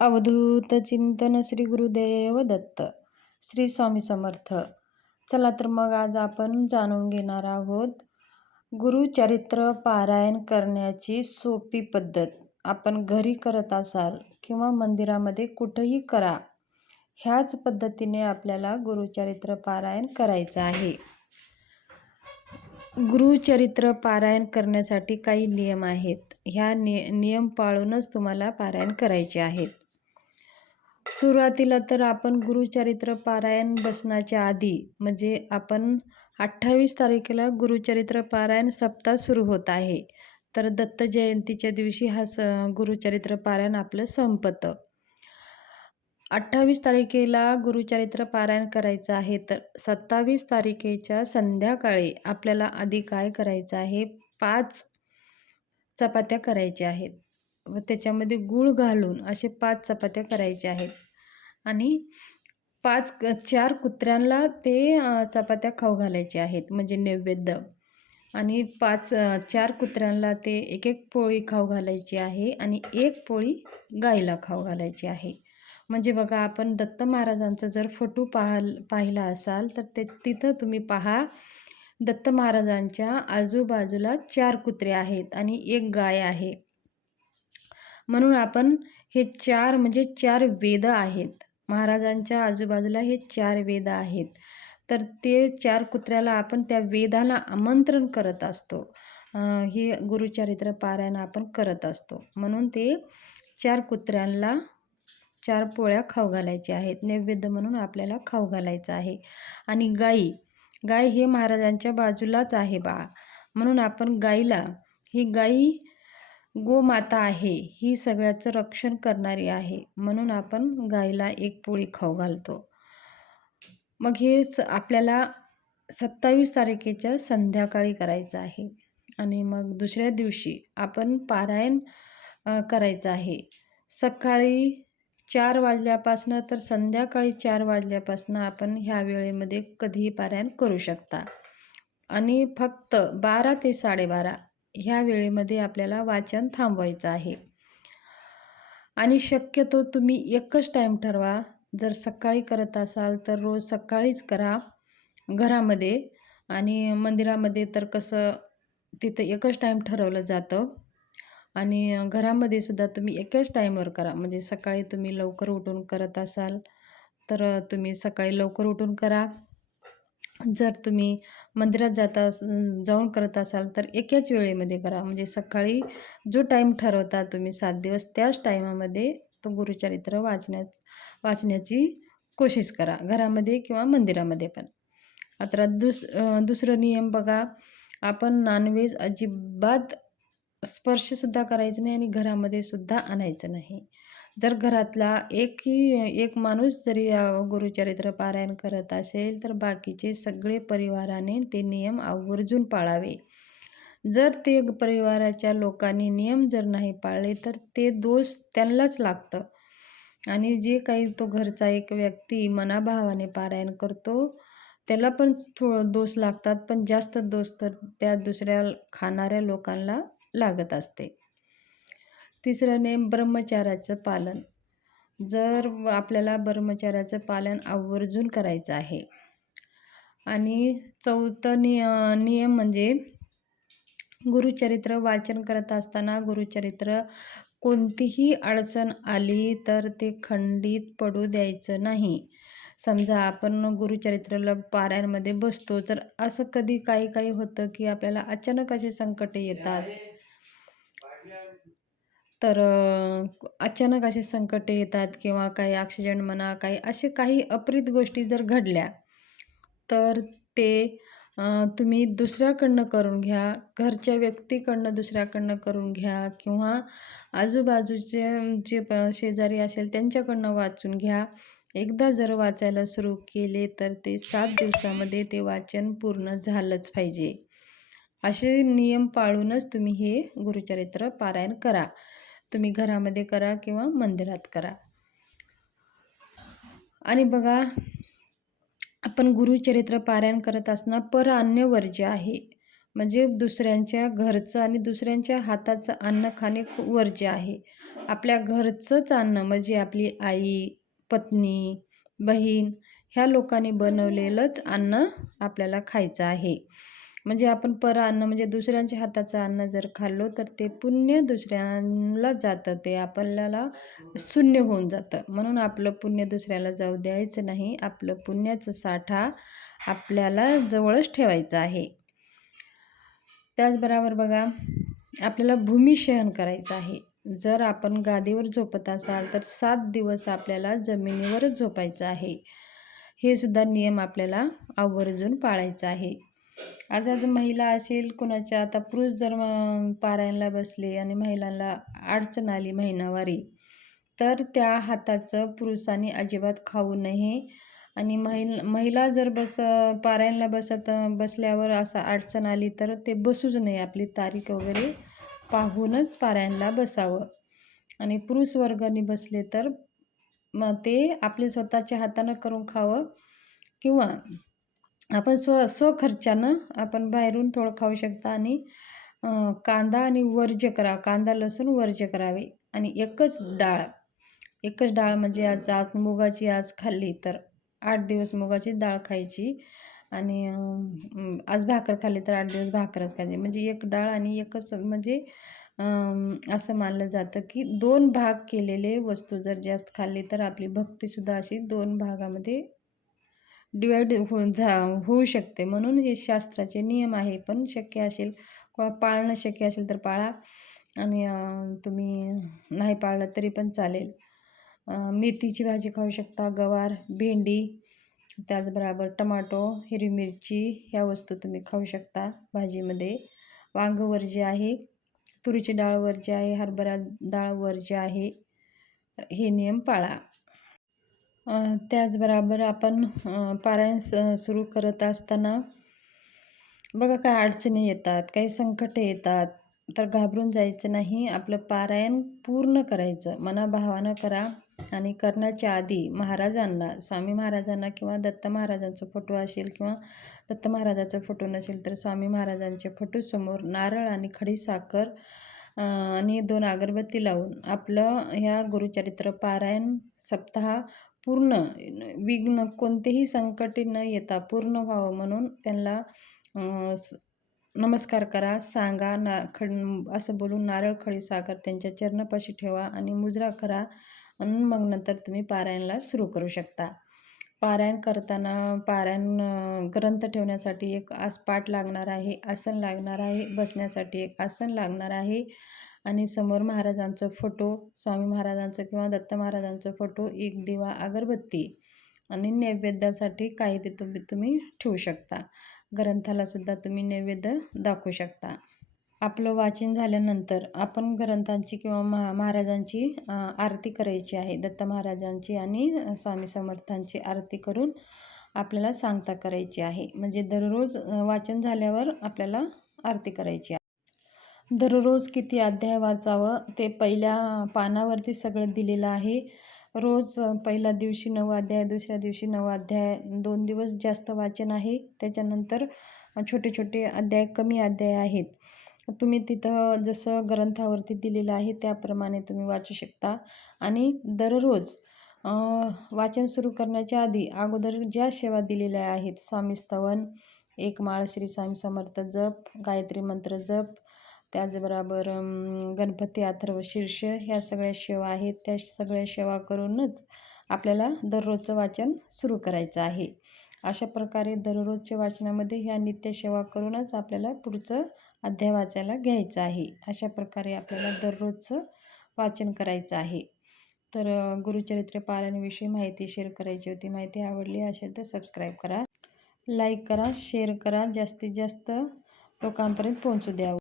अवधूत चिंतन श्री गुरुदेव दत्त श्री स्वामी समर्थ. चला तर मग आज आपण जाणून घेणार आहोत गुरुचरित्र पारायण करण्याची सोपी पद्धत. आपण घरी करत असाल किंवा मंदिरामध्ये कुठंही करा ह्याच पद्धतीने आपल्याला गुरुचरित्र पारायण करायचं आहे. गुरुचरित्र पारायण करण्यासाठी काही नियम आहेत. ह्या नि नियम पाळूनच तुम्हाला पारायण करायचे आहेत. सुरुवातीला तर आपण गुरुचरित्र पारायण बसण्याच्या आधी म्हणजे आपण अठ्ठावीस तारखेला गुरुचरित्र पारायण सप्ताह सुरू होत आहे. तर दत्त जयंतीच्या दिवशी हा स गुरुचरित्र पारायण आपलं संपतं. अठ्ठावीस तारखेला गुरुचरित्र पारायण करायचं आहे तर सत्तावीस तारखेच्या संध्याकाळी आपल्याला आधी काय करायचं आहे? पाच चपात्या करायच्या आहेत. व त्याच्यामध्ये गूळ घालून असे पाच चपात्या करायच्या आहेत. आणि पाच चार कुत्र्यांना ते चपात्या खाऊ घालायच्या आहेत म्हणजे नैवेद्य. आणि पाच चार कुत्र्यांना ते एक एक पोळी खाऊ घालायची आहे आणि एक पोळी गाईला खाऊ घालायची आहे. म्हणजे बघा आपण दत्त महाराजांचा जर फोटो पाहाल पाहिला असाल तर ते तिथं तुम्ही पहा दत्त महाराजांच्या आजूबाजूला चार कुत्रे आहेत आणि एक गाय आहे. म्हणून आपण हे चार म्हणजे चार वेद आहेत. महाराजांच्या आजूबाजूला हे चार वेद आहेत. तर ते चार कुत्र्याला आपण त्या वेदाला आमंत्रण करत असतो. हे गुरुचरित्र पारायण आपण करत असतो. म्हणून ते चार कुत्र्यांना चार पोळ्या खाऊ घालायच्या आहेत. नैवेद्य म्हणून आपल्याला खाऊ घालायचं आहे. आणि गाई गाय हे महाराजांच्या बाजूलाच आहे बा म्हणून आपण गाईला ही गाई गोमाता आहे ही सगळ्याचं रक्षण करणारी आहे म्हणून आपण गाईला एक पोळी खाऊ घालतो. मग हे स आपल्याला सत्तावीस तारखेच्या संध्याकाळी करायचं आहे. आणि मग दुसऱ्या दिवशी आपण पारायण करायचं आहे. सकाळी चार वाजल्यापासनं तर संध्याकाळी चार वाजल्यापासनं आपण ह्या वेळेमध्ये कधीही पारायण करू शकता. आणि फक्त बारा ते साडेबारा ह्या वेळेमध्ये आपल्याला वाचन थांबवायचं आहे. आणि शक्यतो तुम्ही एकच टाईम ठरवा. जर सकाळी करत असाल तर रोज सकाळीच करा. घरामध्ये आणि मंदिरामध्ये तर कसं तिथं एकच टाईम ठरवलं जातं. आणि घरामध्ये सुद्धा तुम्ही एकच टाईमवर करा. म्हणजे सकाळी तुम्ही लवकर उठून करत असाल तर तुम्ही सकाळी लवकर उठून करा. जर तुम्ही मंदिरात जाता जाऊन करत असाल तर एकाच वेळेमध्ये करा. म्हणजे सकाळी जो टाईम ठरवता तुम्ही सात दिवस त्याच टाईमामध्ये तो गुरुचरित्र वाचण्यात वाचण्याची कोशिश करा. घरामध्ये किंवा मंदिरामध्ये पण. आता दुस दुसरं नियम बघा. आपण नॉनव्हेज अजिबात स्पर्शसुद्धा करायचं नाही आणि घरामध्ये सुद्धा आणायचं नाही. जर घरातला एकही एक माणूस जरी या गुरुचरित्र पारायण करत असेल तर बाकीचे सगळे परिवाराने ते नियम आवर्जून पाळावे. जर ते परिवाराच्या लोकांनी नियम जर नाही पाळले तर ते दोष त्यांनाच लागतं. आणि जे काही तो घरचा एक व्यक्ती मनाभावाने पारायण करतो त्याला पण थोडं दोष लागतात पण जास्त दोष तर त्या दुसऱ्या खाणाऱ्या लोकांना लागत असते. तिसरं नेम ब्रह्मचाराचं पालन. जर आपल्याला ब्रह्मचाराचं पालन आवर्जून करायचं आहे. आणि चौथं निय नियम म्हणजे गुरुचरित्र वाचन करत असताना गुरुचरित्र कोणतीही अडचण आली तर ते खंडित पडू द्यायचं नाही. समजा आपण गुरुचरित्राला पारायणमध्ये बसतो तर असं कधी काही काही होतं की आपल्याला अचानक असे संकटे येतात? तर अचानक असे संकटे येतात किंवा काही ॲक्सिडेंट म्हणा काही असे काही अप्रित गोष्टी जर घडल्या तर ते तुम्ही दुसऱ्याकडनं करून घ्या घरच्या व्यक्तीकडनं दुसऱ्याकडनं करून घ्या किंवा आजूबाजूचे जे शेजारी असेल त्यांच्याकडनं वाचून घ्या. एकदा जर वाचायला सुरू केले तर ते सात दिवसामध्ये ते वाचन पूर्ण झालंच पाहिजे. असे नियम पाळूनच तुम्ही हे गुरुचरित्र पारायण करा. तुम्ही घरामध्ये करा किंवा मंदिरात करा. आणि बघा आपण गुरुचरित्र पारायण करत असताना पर अन्य वर्ज्य आहे. म्हणजे दुसऱ्यांच्या घरचं आणि दुसऱ्यांच्या हाताचं अन्न खाणे खूप वर्ज्य आहे. आपल्या घरचंच अन्न म्हणजे आपली आई पत्नी बहीण ह्या लोकांनी बनवलेलंच अन्न आपल्याला खायचं आहे. म्हणजे आपण पर अन्न म्हणजे दुसऱ्यांच्या हाताचं अन्न जर खाल्लो तर ते पुण्य दुसऱ्यांना जातं. ते आपल्याला शून्य होऊन जातं. म्हणून आपलं पुण्य दुसऱ्याला जाऊ द्यायचं नाही. आपलं पुण्याचा साठा आपल्याला जवळच ठेवायचं आहे. त्याचबरोबर बघा आपल्याला भूमिशयन करायचं आहे. जर आपण गादीवर झोपत असाल तर सात दिवस आपल्याला जमिनीवरच झोपायचं आहे. हे सुद्धा नियम आपल्याला आवर्जून पाळायचा आहे. आज आज महिला असेल कुणाच्या आता पुरुष जर पारायणला बसले आणि महिलांना अडचण आली महिनावारी तर त्या हाताचं पुरुषांनी अजिबात खाऊ नये. आणि महिला महिला जर बस पारायणला बसत बसल्यावर असं अडचण आली तर ते बसूच नाही आपली तारीख वगैरे पाहूनच पारायणला बसावं. आणि पुरुष वर्गाने बसले तर मग ते आपले स्वतःच्या हातानं करून खावं किंवा आपण स्व स्वखर्चानं आपण बाहेरून थोडं खाऊ शकता आणि कांदा आणि वर्ज्य करा कांदा लसूण वर्ज करावे आणि एकच डाळ. एकच डाळ म्हणजे आज आज मुगाची आज खाल्ली तर आठ दिवस मुगाची डाळ खायची आणि आज भाकर खाल्ली तर आठ दिवस भाकरच खायची. म्हणजे एक डाळ आणि एकच म्हणजे असं मानलं जातं की दोन भाग केलेले वस्तू जर जास्त खाल्ली तर आपली भक्तीसुद्धा अशी दोन भागामध्ये डिवाइड होऊन झा होऊ शकते. म्हणून हे शास्त्राचे नियम आहे. पण शक्य असेल कोणा पाळणं शक्य असेल तर पाळा. आणि तुम्ही नाही पाळलं तरी पण चालेल. मेथीची भाजी खाऊ शकता. गवार भेंडी त्याचबरोबर टमाटो हिरवी मिरची ह्या वस्तू तुम्ही खाऊ शकता भाजीमध्ये. वांगवर जे आहे. तुरीची डाळवर जे आहे. हरभरा डाळवर जे आहे. हे नियम पाळा. त्याचबरोबर आपण पारायण स सुरू करत असताना बघा काय अडचणी येतात काही संकटे येतात तर घाबरून जायचं नाही. आपलं पारायण पूर्ण करायचं. मनाभावानं करा आणि करण्याच्या आधी महाराजांना स्वामी महाराजांना किंवा दत्त महाराजांचा फोटो असेल किंवा दत्त महाराजाचा फोटो नसेल तर स्वामी महाराजांच्या फोटोसमोर नारळ आणि खडी साखर आणि दोन अगरबत्ती लावून आपलं ह्या गुरुचरित्र पारायण सप्ताह पूर्ण विघ्न कोणतेही संकटे न येता पूर्ण व्हावं म्हणून त्यांना नमस्कार करा सांगा ना खड असं बोलून नारळ खडी साखर त्यांच्या चरणापाशी ठेवा आणि मुजरा करा आणि मग नंतर तुम्ही पारायणला सुरू करू शकता. पारायण करताना पारायण ग्रंथ ठेवण्यासाठी एक आसपाट लागणार आहे आसन लागणार आहे बसण्यासाठी एक आसन लागणार आहे. आणि समोर महाराजांचं फोटो स्वामी महाराजांचं किंवा दत्त महाराजांचं फोटो एक दिवा अगरबत्ती आणि नैवेद्यासाठी काही बी तुम्ही तुम्ही ठेवू शकता. ग्रंथालासुद्धा तुम्ही नैवेद्य दाखवू शकता. आपलं वाचन झाल्यानंतर आपण ग्रंथांची किंवा महा महाराजांची आरती करायची आहे. दत्त महाराजांची आणि स्वामी समर्थांची आरती करून आपल्याला सांगता करायची आहे. म्हणजे दररोज वाचन झाल्यावर आपल्याला आरती करायची आहे दररोज किती अध्याय वाचावं ते पहिल्या पानावरती सगळं दिलेलं आहे. रोज पहिल्या दिवशी नऊ अध्याय दुसऱ्या दिवशी नऊ अध्याय दोन दिवस जास्त वाचन आहे. त्याच्यानंतर छोटे छोटे अध्याय कमी अध्याय आहेत. तुम्ही तिथं जसं ग्रंथावरती दिलेलं आहे त्याप्रमाणे तुम्ही वाचू शकता. आणि दररोज वाचन सुरू करण्याच्या आधी अगोदर ज्या सेवा दिलेल्या आहेत स्वामी स्तवन एक माळ श्री स्वामी समर्थ जप गायत्री मंत्र जप त्याचबरोबर गणपती अथर्व शीर्ष ह्या सगळ्या सेवा आहेत. त्या सगळ्या सेवा करूनच आपल्याला दररोजचं वाचन सुरू करायचं आहे. अशा प्रकारे दररोजच्या वाचनामध्ये ह्या नित्यसेवा करूनच आपल्याला पुढचं अध्याय वाचायला घ्यायचं आहे. अशा प्रकारे आपल्याला दररोजचं वाचन करायचं आहे. तर गुरुचरित्र पारायणविषयी माहिती शेअर करायची होती. माहिती आवडली असेल तर सबस्क्राईब करा. लाईक करा शेअर करा. जास्तीत जास्त लोकांपर्यंत पोहोचू द्यावं